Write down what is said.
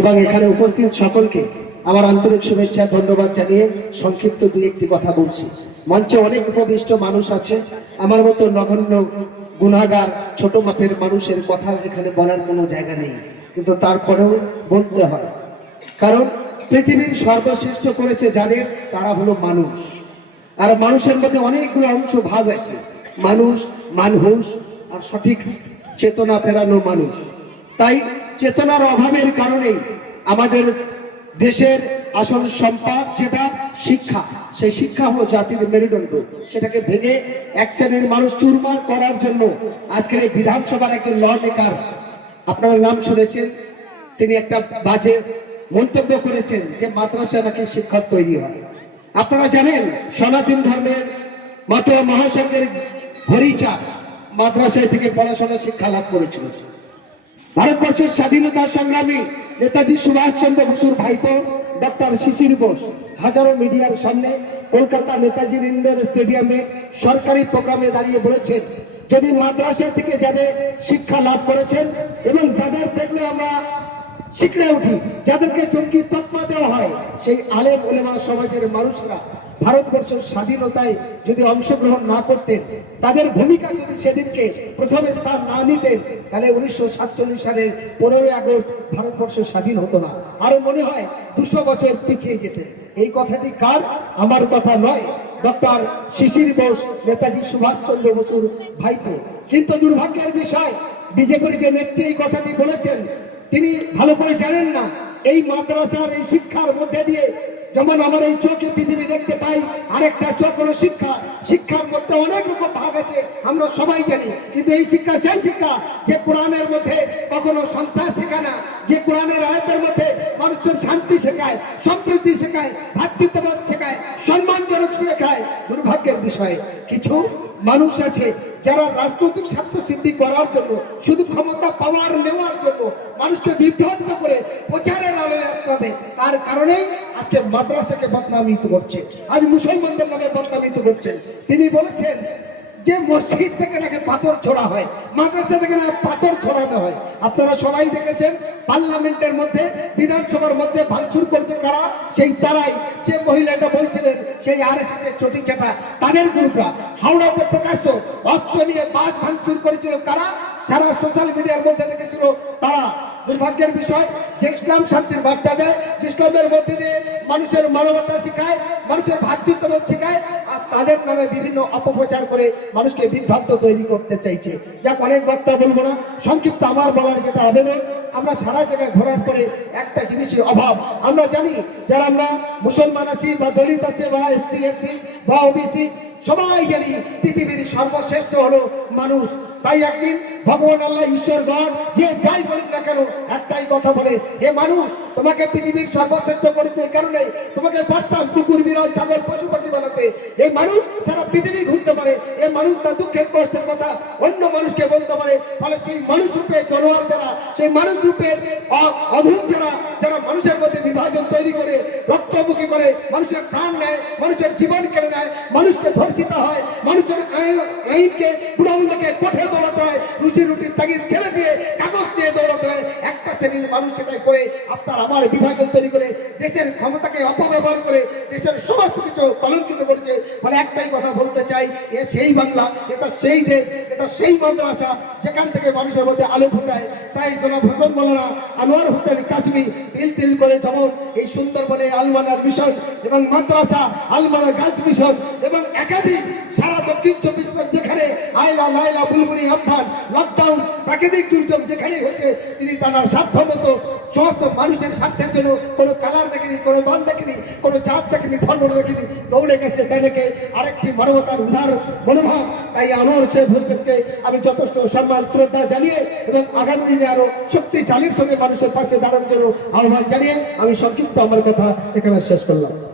এবং এখানে উপস্থিত সকলকে আমার আন্তরিক শুভেচ্ছা ধন্যবাদ জানিয়ে সংক্ষিপ্ত দুই একটি কথা বলছি। মঞ্চে অনেক উপবিষ্ট মানুষ আছে, আমার মতো নগণ্য গুনাহগার ছোট মাপের মানুষের কথা এখানে বলার কোনো জায়গা নেই, কিন্তু তারপরেও বলতে হয়, কারণ পৃথিবীর সর্বশ্রেষ্ঠ করেছে যাদের, তারা হলো মানুষ। আর মানুষের মধ্যে অনেকগুলো অংশ ভাগ আছে, মানুষ, মানহুস আর সঠিক চেতনা ফেরানো মানুষ। তাই চেতনার অভাবের কারণেই আমাদের দেশের আসল সম্পদ যেটা শিক্ষা, সেই শিক্ষা হলো জাতির মেরুদণ্ড, সেটাকে ভেঙে এক শ্রেণীর মানুষ চুরমার করার জন্য আজকের এই বিধানসভার একজন ল মেকার, আপনার নাম শুনেছেন, তিনি একটা বাজে মন্তব্য করেছেন যে মাদ্রাসা নাকি শিক্ষক তৈরি হয়। আপনারা জানেন সনাতন ধর্মের মাতোয়া মহাসংঘের হরিচাঁদ মাদ্রাসায় থেকে পড়াশোনা শিক্ষা লাভ করেছিল। ভারতবর্ষের স্বাধীনতা সংগ্রামী নেতাজি সুভাষচন্দ্র বসুর ভাইপো ডক্টর শিশির বোস হাজারো মিডিয়ার সামনে কলকাতা নেতাজির ইন্ডোর স্টেডিয়ামে সরকারি প্রোগ্রামে দাঁড়িয়ে বলেছেন, যদি মাদ্রাসা থেকে যাদের শিক্ষা লাভ করেছেন এবং যাদের দেখলে আমরা শিখে উঠি, যাদেরকে জঙ্গি তকমা দেওয়া হয়, সেই আলেম ওলেমা সমাজের মানুষরা ভারতবর্ষের স্বাধীনতায় যদি অংশগ্রহণ না করতেন, তাদের ভূমিকা যদি সেদিনকে প্রথমে স্থান না নিতেন, তাহলে 1947 সালের 15ই আগস্ট ভারতবর্ষ স্বাধীন হতো না, আরো মনে হয় 200 বছর পিছিয়ে যেতেন। এই কথাটি কার? আমার কথা নয়, ডক্টর শিশির বোস নেতাজি সুভাষচন্দ্র বসুর ভাইপো। কিন্তু দুর্ভাগ্যের বিষয়, বিজেপির যে নেত্রী এই কথাটি বলেছেন, তিনি ভালো করে জানেন না এই মাদ্রাসার এই শিক্ষার মধ্যে দিয়ে যেমন আমার এই চোখে পৃথিবী দেখতে পাই, আরেকটা চোখ হলো শিক্ষা। শিক্ষার মধ্যে অনেক রকম ভাগ আছে, আমরা সবাই জানি, কিন্তু এই শিক্ষা সেই শিক্ষা যে কোরআনের মধ্যে কখনো সন্ত্রাস শেখায় না, যে কোরআনের আয়াতের মধ্যে মানুষের শান্তি শেখায়, সম্প্রীতি শেখায়, ভ্রাতৃত্ববোধ শেখায়, সম্মানজনক শেখায়। দুর্ভাগ্যের বিষয় কিছু মানুষ আছে যারা রাজনৈতিক স্বার্থ সিদ্ধি করার জন্য, শুধু ক্ষমতা পাওয়ার নেওয়ার জন্য মানুষকে বিভ্রান্ত করে প্রচারের আলোয় আসতে হবে, তার কারণেই আজকে মাদ্রাসাকে বদনামিত করছে, আজ মুসলমানদের নামে বদনামিত করছেন। তিনি বলেছেন যে মসজিদ থেকে নাকি পাথর ছোড়া হয়, মাদ্রাসা থেকে না পাথর ছড়ানো হয়। আপনারা সবাই দেখেছেন পার্লামেন্টের মধ্যে, বিধানসভার মধ্যে ভাঙচুর করছে কারা? সেই তারাই, যে মহিলাটা বলছিলেন সেই আরএসএস এর চটি চাটা, তাদের গ্রুপরা। হাওড়াতে প্রকাশ্য অস্ত্র নিয়ে বাস ভাঙচুর করেছিল কারা? সারা সোশ্যাল মিডিয়ার মধ্যে দেখেছিল তারা। দুর্ভাগ্যের বিষয়, যে ইসলাম শান্তির বার্তা দেয়, যে ইসলামের মধ্যে দিয়ে মানুষের মানবতা শেখায়, মানুষের ভ্রাতৃত্ববোধ শেখায়, আজ তাদের নামে বিভিন্ন অপপ্রচার করে মানুষকে বিভ্রান্ত তৈরি করতে চাইছে। যাক, অনেক বক্তা বলবো না, সংক্ষিপ্ত আমার বলার যেটা আবেদন, আমরা সারা জায়গায় ঘোরার পরে একটা জিনিসের অভাব আমরা জানি, যারা আমরা মুসলমান আছি বা দলিত আছে বা এসটি এসসি বা ওবিসি, সবাই জানি পৃথিবীর সর্বশ্রেষ্ঠ হলো মানুষ। তাই একদিন ভগবান আল্লাহ, ঈশ্বর গড, যে যাই বলুক না কেন, একটাই কথা বলে, হে মানুষ, তোমাকে পৃথিবীর সর্বশ্রেষ্ঠ করেছে এই কারণে তোমাকে পারতাম কুকুর, বিড়াল, ছাগল, পশু পাখি বানাতে। এই মানুষ সারা পৃথিবী ঘুরতে পারে, এই মানুষ তার দুঃখের কষ্টের কথা অন্য মানুষকে বলতে পারে। ফলে সেই মানুষ রূপে জানোয়ার যারা, সেই মানুষ রূপের অধম যারা, যারা মানুষের মধ্যে বিভাজন তৈরি করে, রক্তমুখী করে, মানুষের প্রাণ নেয়, মানুষের জীবন কেড়ে নেয়, মানুষকে ধর্ষিত হয়, মানুষের আইনকে বুড়ামুলাকে কোঠে দৌড়াতে হয়, রুচি রুটির তাগিদ ছেড়ে দিয়ে কাগজ নিয়ে দৌড়াতে হয়। একটা শ্রেণীর মানুষ সেটাই করে আপনার আমার বিভাজন তৈরি করে, দেশের ক্ষমতাকে অপব্যবহার করে দেশের সমস্ত কিছু কলঙ্কিত করছে। ফলে একটাই কথা বলতে চাই, এ সেই বাংলা, এটা সেই দেশ, এটা সেই মাদ্রাসা যেখান থেকে মানুষের মধ্যে আলো ফুটায়। তাই জনাব হযরত মাওলানা আনোয়ার হোসেন কাসমি তিল তিল করে যেমন এই সুন্দরবনে আলমানার মিশন এবং মাদ্রাসা আলমানার গার্লস মিশন এবং একাধিক সারা দক্ষিণ 24 পরগনা যেখানে আয়লা লাইলা বুলবুলি আমফান লকডাউন প্রাকৃতিক দুর্যোগ যেখানে হয়েছে, তিনি তার সাধ্যমতো সমস্ত মানুষের স্বার্থের জন্য কোনো কালার দেখেনি, কোনো দল দেখেনি, কোনো জাত দেখেনি, ধর্ম দেখেনি, দৌড়ে গেছে তাদেরকে আরেকটি মানবতার উদার মনোভাব। তাই আনোয়ার হোসেনকে আমি যথেষ্ট সম্মান শ্রদ্ধা জানিয়ে এবং আগামী দিনে আরো শক্তিশালীর সঙ্গে মানুষের পাশে দাঁড়ানোর জন্য আহ্বান জানিয়ে আমি সংক্ষিপ্ত আমার কথা এখানে শেষ করলাম।